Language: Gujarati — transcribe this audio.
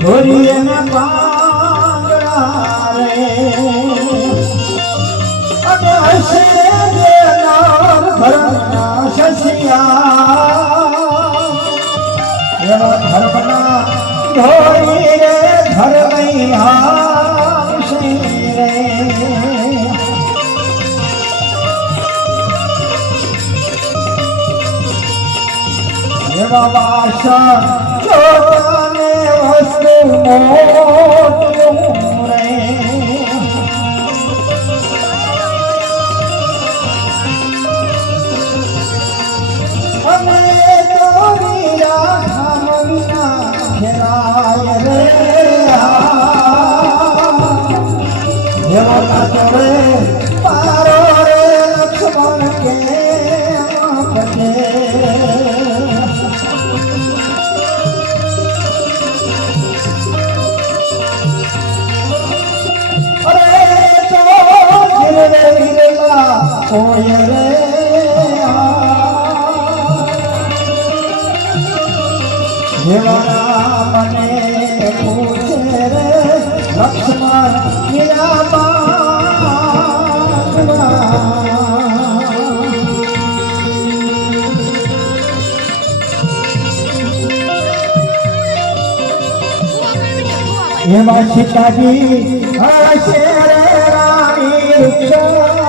ધોરીએ પાંગડા રે અને હશે દેનાર ધર્મના શશિયા એવા ધર્મના ધોરી રે ધર્મૈયા શ્રી રે એવા વાસણ ચોટાને વસ્તુ મોટું રે અને તોરી રામ વિના ખેરાય રે એવો કાચરે પારો રે લક્ષ્મણ કે પટે કોઈ રે જેવા મને પૂછે રે લક્ષ્મણ એમાં સીતાજી હશે રે રાણી